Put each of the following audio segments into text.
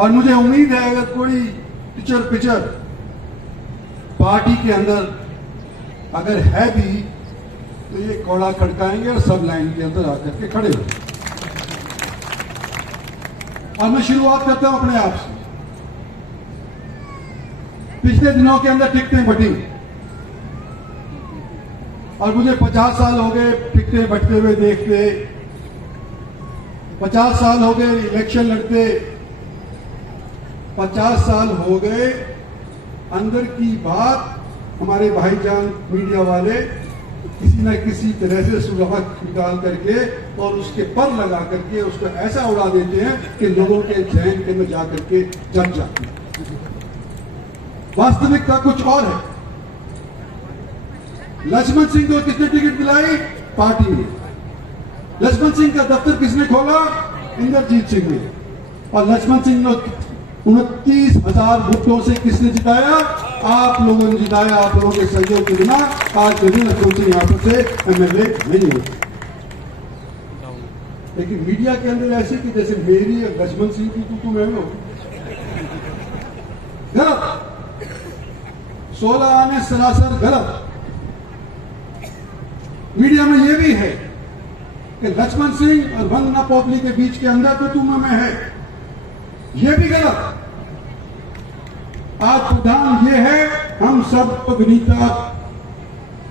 और मुझे उम्मीद है अगर कोई टीचर पिक्चर पार्टी के अंदर अगर है भी तो ये कौड़ा खड़काएंगे और सब लाइन के अंदर आकर के खड़े होंगे। और मैं शुरुआत करता हूं अपने आप से। पिछले दिनों के अंदर टिकटें बटी और मुझे 50 साल हो गए टिकटें बटते हुए देखते, 50 साल हो गए इलेक्शन लड़ते, 50 साल हो गए अंदर की बात हमारे भाईजान मीडिया वाले किसी न किसी तरह से सुराख निकाल करके और उसके पर लगा करके उसको ऐसा उड़ा देते हैं कि लोगों के जहन के अंदर जाकर के जम जाते हैं। वास्तविकता कुछ और है। लक्ष्मण सिंह को किसने टिकट दिलाई? पार्टी ने। लक्ष्मण सिंह का दफ्तर किसने खोला? इंद्रजीत सिंह ने। और लक्ष्मण सिंह ने 29,000 वोटों से किसने जिताया? आप लोगों ने जिताया। आप लोगों के सहयोग के बिना आज के दिन लक्ष्मण सिंह यहाँ पर से एमएलए नहीं होते। लेकिन मीडिया के अंदर ऐसे कि जैसे मेरी और लक्ष्मण सिंह की तू मैं हो। गलत। 16 आने सरासर गलत। मीडिया में यह भी है कि लक्ष्मण सिंह और वंदना पोपली के बीच के अंदर तो तुम में है, यह भी गलत। आज प्रधान ये है, हम सब विनीता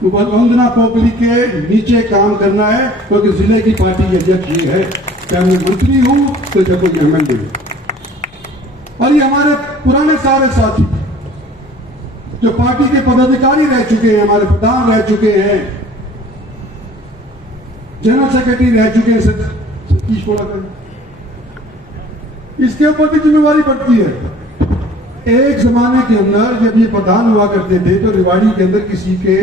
वंदना पोपली के नीचे काम करना है, क्योंकि जिले की पार्टी अध्यक्ष ये है, चाहे मैं मंत्री हूं तो चाहे कोई एमएलए हूं। और ये हमारे पुराने सारे साथी जो पार्टी के पदाधिकारी रह चुके हैं, हमारे प्रधान रह चुके हैं, जनरल सेक्रेटरी रह चुके हैं, सतीश कोड़ा, इसके ऊपर भी जिम्मेवारी पड़ती है। एक जमाने के अंदर जब ये प्रधान हुआ करते थे तो रेवाड़ी के अंदर किसी के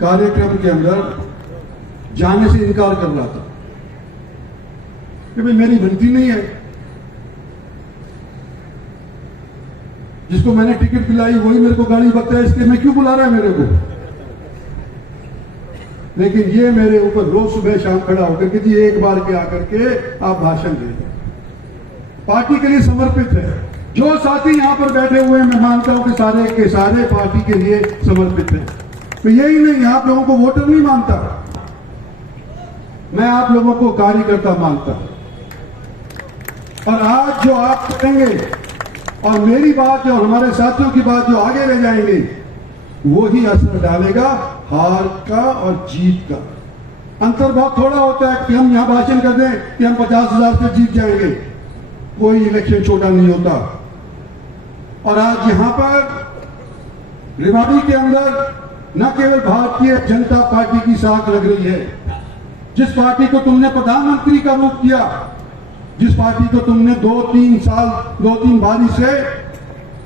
कार्यक्रम के अंदर जाने से इनकार कर रहा था कि भाई मेरी बनती नहीं है, जिसको मैंने टिकट दिलाई वही मेरे को गाड़ी बकता है, इसके मैं क्यों बुला रहा है मेरे को। लेकिन ये मेरे ऊपर रोज सुबह शाम खड़ा होकर के जी एक बार के आकर के आप भाषण दे दें, पार्टी के लिए समर्पित है। जो साथी यहां पर बैठे हुए हैं मैं मानता हूं कि सारे के सारे पार्टी के लिए समर्पित हैं। मैं यही नहीं, आप लोगों को वोटर नहीं मानता, मैं आप लोगों को कार्यकर्ता मानता। और आज जो आप करेंगे और मेरी बात और हमारे साथियों की बात जो आगे ले जाएंगे वो ही असर डालेगा हार का और जीत का। अंतर बहुत थोड़ा होता है कि हम यहां भाषण कर दें कि हम 50,000 से जीत जाएंगे, कोई इलेक्शन छोटा नहीं होता। और आज यहां पर रेवाड़ी के अंदर न केवल भारतीय जनता पार्टी की साख लग रही है, जिस पार्टी को तुमने प्रधानमंत्री का रूप दिया, जिस पार्टी को तुमने 2-3 बारी से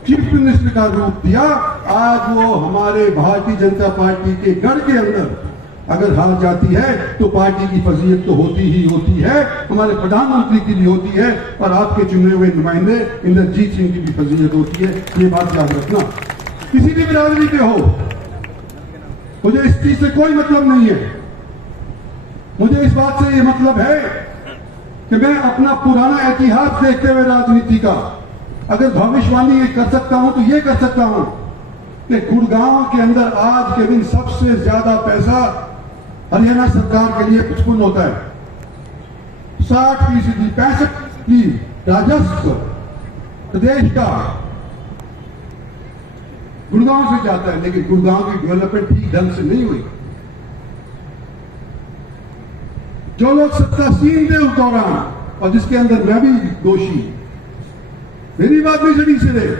चीफ मिनिस्टर का रूप दिया, आज वो हमारे भारतीय जनता पार्टी के गढ़ के अंदर अगर हार जाती है तो पार्टी की फजीयत तो होती ही होती है, हमारे प्रधानमंत्री की भी होती है और आपके चुने हुए नुमाइंदे इंद्रजीत सिंह की भी फजीयत होती है। ये बात याद रखना, किसी भी बिरादरी के हो, मुझे इस चीज से कोई मतलब नहीं है। मुझे इस बात से ये मतलब है कि मैं अपना पुराना इतिहास देखते हुए राजनीति का अगर भविष्यवाणी ये कर सकता हूं तो ये कर सकता हूं कि गुड़गांव के अंदर आज के दिन सबसे ज्यादा पैसा हरियाणा सरकार के लिए उत्पन्न होता है। 60%, 65% राजस्व प्रदेश का गुड़गांव से जाता है, लेकिन गुड़गांव की डेवलपमेंट ठीक ढंग से नहीं हुई। जो लोग सत्तासीन थे उस दौरान और जिसके अंदर मैं भी दोषी, मेरी बात भी जड़ी से रहे,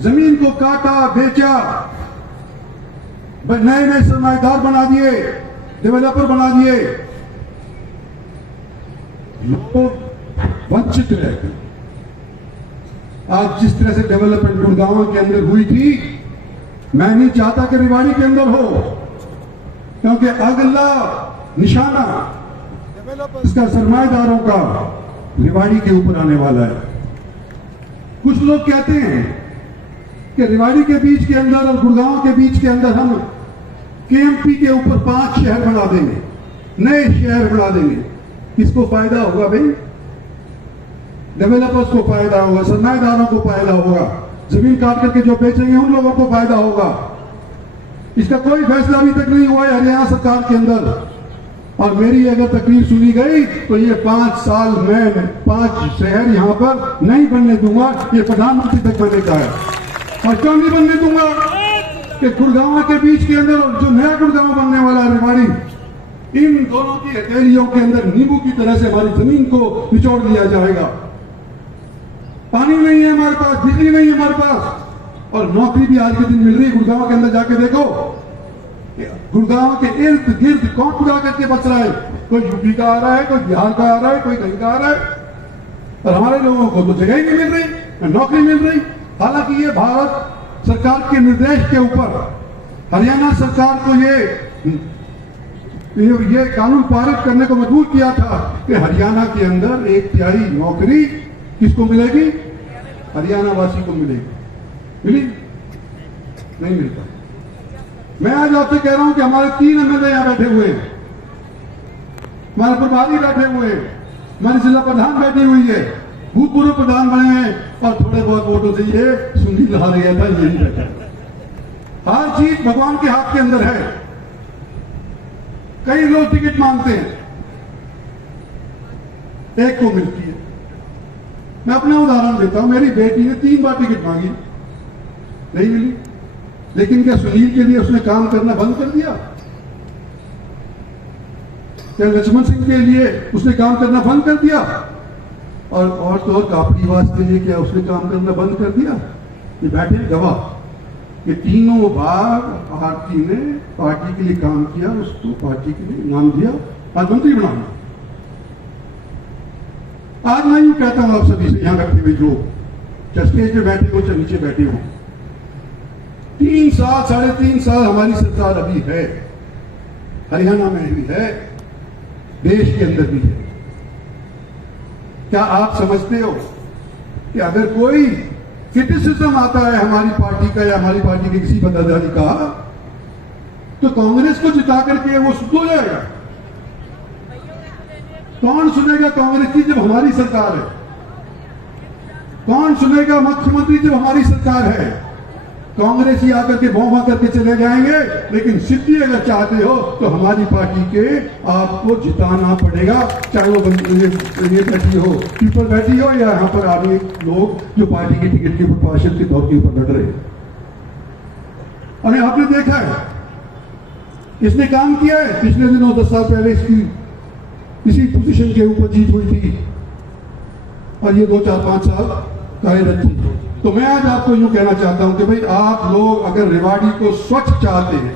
जमीन को काटा, बेचा, नए नए सरमाएदार बना दिए, डेवलपर बना दिए, लोग वंचित रह गए। आज जिस तरह से डेवलपमेंट गुड़गांव के अंदर हुई थी, मैं नहीं चाहता कि रेवाड़ी के अंदर हो, क्योंकि अगला निशाना इसका सरमाएदारों का रेवाड़ी के ऊपर आने वाला है। कुछ लोग कहते हैं कि रेवाड़ी के बीच के अंदर और गुड़गांव के बीच के अंदर हम केएमपी के ऊपर 5 शहर बना देंगे, नए शहर बना देंगे। किसको फायदा होगा भाई? डेवलपर्स को फायदा होगा, सरमाएदारों को फायदा होगा, जमीन काट करके जो बेचेंगे उन लोगों को फायदा होगा। इसका कोई फैसला अभी तक नहीं हुआ है हरियाणा सरकार के अंदर। और मेरी अगर तकलीफ सुनी गई तो ये 5 साल में 5 शहर यहां पर नहीं बनने दूंगा। ये प्रधानमंत्री तक बनने का है। और क्यों नहीं बनने दूंगा कि गुड़गांव के बीच के अंदर जो नया गुड़गांव बनने वाला है रेवाड़ी, इन दोनों की हथेलियों के अंदर नींबू की तरह से हमारी जमीन को निचोड़ दिया जाएगा। पानी नहीं है हमारे पास, बिजली नहीं है हमारे पास, और नौकरी भी आज के दिन मिल रही है। गुड़गांव के अंदर जाके देखो, गुड़गांव के इर्द गिर्द कौन खुदा करके बच रहा है? कोई यूपी का आ रहा है, कोई बिहार का आ रहा है, कोई कहीं का आ रहा है, और हमारे लोगों को तो जगह ही नहीं मिल रही, नौकरी मिल रही। हालांकि ये भारत सरकार के निर्देश के ऊपर हरियाणा सरकार को ये कानून पारित करने को मजबूर किया था कि हरियाणा के अंदर 1/3 नौकरी किसको मिलेगी? हरियाणा वासी को मिलेगी। मिली? नहीं मिलता। मैं आज आपसे कह रहा हूं कि हमारे 3 एमएलए यहां बैठे हुए हैं, हमारे प्रभारी बैठे हुए हैं, हमारी जिला प्रधान बैठी हुई है, भूतपूर्व प्रधान बने हैं, और थोड़े बहुत वोटों से ये सुनील हारिया था, ये नहीं बैठा। हर चीज भगवान के हाथ के अंदर है। कई लोग टिकट मांगते हैं, एक को मिलती है। मैं अपना उदाहरण देता हूं, मेरी बेटी ने 3 बार टिकट मांगी, नहीं मिली। लेकिन क्या सुनील के लिए उसने काम करना बंद कर दिया? क्या लक्ष्मण सिंह के लिए उसने काम करना बंद कर दिया? और तो और कापड़ीवास के लिए क्या उसने काम करना बंद कर दिया? ये बैठे गवाह। ये तीनों बार आरती ने पार्टी के लिए काम किया, उसको पार्टी के लिए नाम दिया, आज मंत्री बना दिया। आज मैं यूं कहता हूं आप सभी से, यहां बैठे हुए जो स्टेज पे बैठे हो, चाहे नीचे बैठे हो, 3 साल 3.5 साल हमारी सरकार अभी है, हरियाणा में भी है, देश के अंदर भी है। क्या आप समझते हो कि अगर कोई क्रिटिसिज्म आता है हमारी पार्टी का या हमारी पार्टी के किसी पदाधिकारी का, तो कांग्रेस को जिता करके वो सुध हो जाएगा? कौन सुनेगा कांग्रेस की जब हमारी सरकार है? कौन सुनेगा मुख्यमंत्री जब हमारी सरकार है? कांग्रेस ही आकर के भौंभा करके चले जाएंगे। लेकिन सिद्धि अगर चाहते हो तो हमारी पार्टी के आपको जिताना पड़ेगा, चाहे वो ये बैठी हो, पीपल बैठी हो, या यहां पर आदमी लोग जो पार्टी के टिकट के ऊपर, पार्षद के तौर के ऊपर लड़ रहे हैं। अरे आपने देखा है, इसने काम किया है। पिछले दिनों 10 साल पहले इसकी इसी पोजीशन के ऊपर जीत हुई थी, और ये 2-4-5 साल कार्यरत थी। तो मैं आज आपको यूं कहना चाहता हूं कि भाई आप लोग अगर रेवाड़ी को स्वच्छ चाहते हैं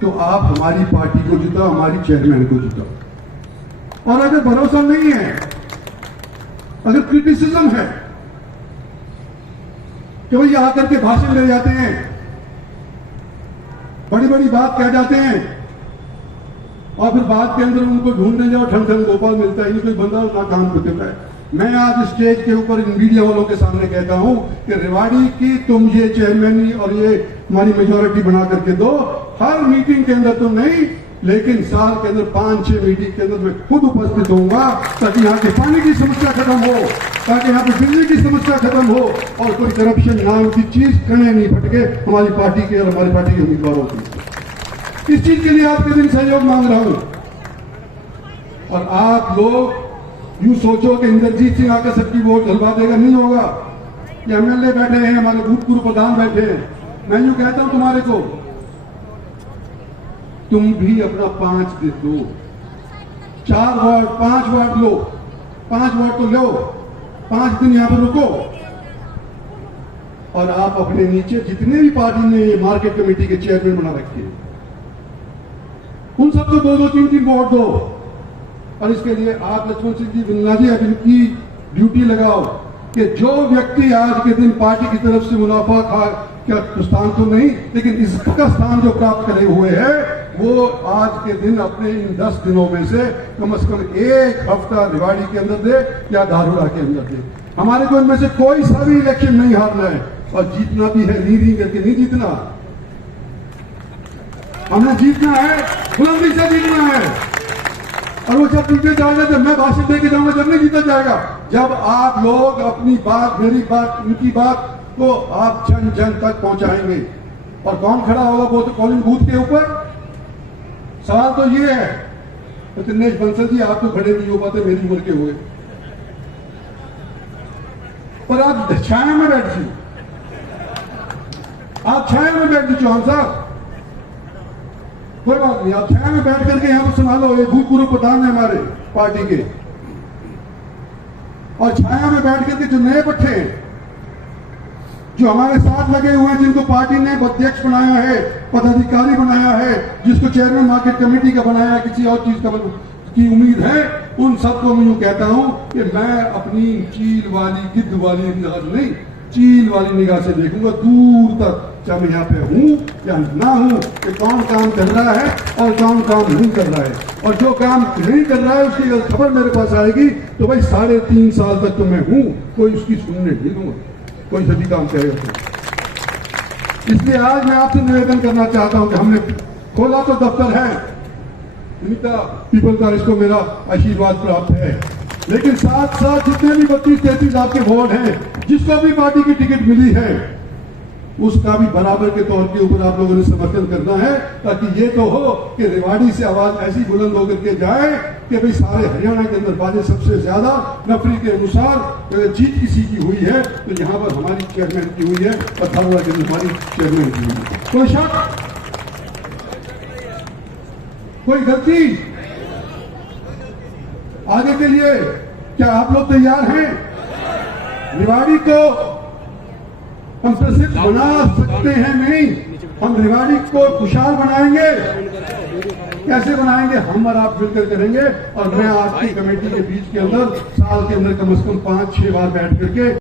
तो आप हमारी पार्टी को जिताओ, हमारी चेयरमैन को जिताओ। और अगर भरोसा नहीं है, अगर क्रिटिसिज्म है कि भाई आकर के भाषण ले जाते हैं, बड़ी बड़ी बात कह जाते हैं, और फिर बात के अंदर उनको ढूंढने जाओ, ठन ठन गोपाल मिलता है, कोई बंदा ना काम करते है। मैं आज स्टेज के ऊपर इन मीडिया वालों के सामने कहता हूं कि रेवाड़ी की तुम ये चेयरमैन और ये हमारी मेजोरिटी बना करके दो। हर मीटिंग के अंदर तो नहीं, लेकिन साल के अंदर 5-6 मीटिंग के अंदर मैं खुद उपस्थित होऊंगा, ताकि यहाँ के पानी की समस्या खत्म हो, ताकि यहाँ पे बिजली की समस्या खत्म हो, और कोई करप्शन नाम की चीज कने नहीं फटके हमारी पार्टी के और हमारी पार्टी के उम्मीदवारों की। इस चीज के लिए आज के दिन सहयोग मांग रहा हूं। और आप लोग यूं सोचो कि इंद्रजीत सिंह आकर सबकी वोट हलवा देगा, नहीं होगा। ये एमएलए बैठे हैं, हमारे भूतपूर्व प्रधान बैठे हैं। मैं यूं कहता हूं तुम्हारे को, तुम भी अपना 5 दे दो, 4 वार्ड 5 वार्ड लो, 5 वार्ड तो लो, 5 दिन यहां पर रुको, और आप अपने नीचे जितने भी पार्टी ने मार्केट कमेटी के चेयरमैन बना रखे हैं, उन सबको 2-2, 3-3 वोट दो। और इसके लिए आप लक्ष्मण सिंह जी बिंदला जी अब इनकी ड्यूटी लगाओ कि जो व्यक्ति आज के दिन पार्टी की तरफ से मुनाफा खा क्या स्थान तो नहीं, लेकिन इसका स्थान जो प्राप्त करे हुए है, वो आज के दिन अपने इन 10 दिनों में से कम 1 हफ्ता रेवाड़ी के अंदर दे या धारूड़ा के अंदर दे। हमारे को इनमें से कोई सा भी इलेक्शन नहीं हारना है, और जीतना भी है, नीरी करके नहीं जीतना। हमने जीतना है, बुलंदी से जीतना है। और वो जब जीते जाएगा, जब मैं भाषण दे के जाऊंगा, जब नहीं जीता जाएगा, जब आप लोग अपनी बात, मेरी बात, उनकी बात को आप जन जन तक पहुंचाएंगे। और कौन खड़ा होगा वो तो पोलिंग बूथ के ऊपर। सवाल तो ये है, तो दिनेश बंसल जी आप तो खड़े नहीं हो पाते, मेरी उम्र के हुए, पर आप छाया में बैठ जी, आप छाया में बैठ जी चौहान साहब, कोई बात नहीं, आप छाया में बैठ करके यहां पर संभालो। ये भूतपूर्व प्रधान है हमारे पार्टी के, और छाया में बैठ करके जो नए पट्टे हैं, जो हमारे साथ लगे हुए हैं, जिनको पार्टी ने अध्यक्ष बनाया है, पदाधिकारी बनाया है, जिसको चेयरमैन मार्केट कमेटी का बनाया, किसी और चीज का की उम्मीद है, उन सबको मैं यूं कहता हूं कि मैं अपनी चील वाली, गिद्ध वाली निगाह नहीं, चील वाली निगाह से देखूंगा दूर तक, चाहे मैं यहाँ पे हूं या ना हूं, कि कौन काम कर रहा है और कौन काम नहीं कर रहा है। और जो काम नहीं कर रहा है उसकी अगर खबर मेरे पास आएगी तो भाई 3.5 साल तक तो मैं हूं, कोई उसकी सुनने नहीं दूंगा, कोई सभी काम करेगा तो। इसलिए आज मैं आपसे निवेदन करना चाहता हूं कि हमने खोला तो दफ्तर है, नीता पीपल का, इसको मेरा आशीर्वाद प्राप्त है, लेकिन साथ साथ जितने भी 32-33 आपके वार्ड हैं, जिसको भी पार्टी की टिकट मिली है, उसका भी बराबर के तौर के ऊपर आप लोगों ने समर्थन करना है, ताकि ये तो हो कि रेवाड़ी से आवाज ऐसी बुलंद होकर के जाए कि भाई सारे हरियाणा के अंदर बातें सबसे ज्यादा नफरी के अनुसार जीत किसी की हुई है तो यहाँ पर हमारी चेयरमैन की हुई है, और धारवाड़ के अंदर हमारी चेयरमैन की हुई है। कोई शक, कोई गलती? आगे के लिए क्या आप लोग तैयार हैं? रेवाड़ी को हम प्रसिद्ध बना सकते हैं नहीं, हम रेवाड़ी को खुशहाल बनाएंगे। कैसे बनाएंगे? हम और आप मिलकर करेंगे, और मैं आपकी कमेटी के बीच के अंदर साल के अंदर कम से कम 5-6 बार बैठ करके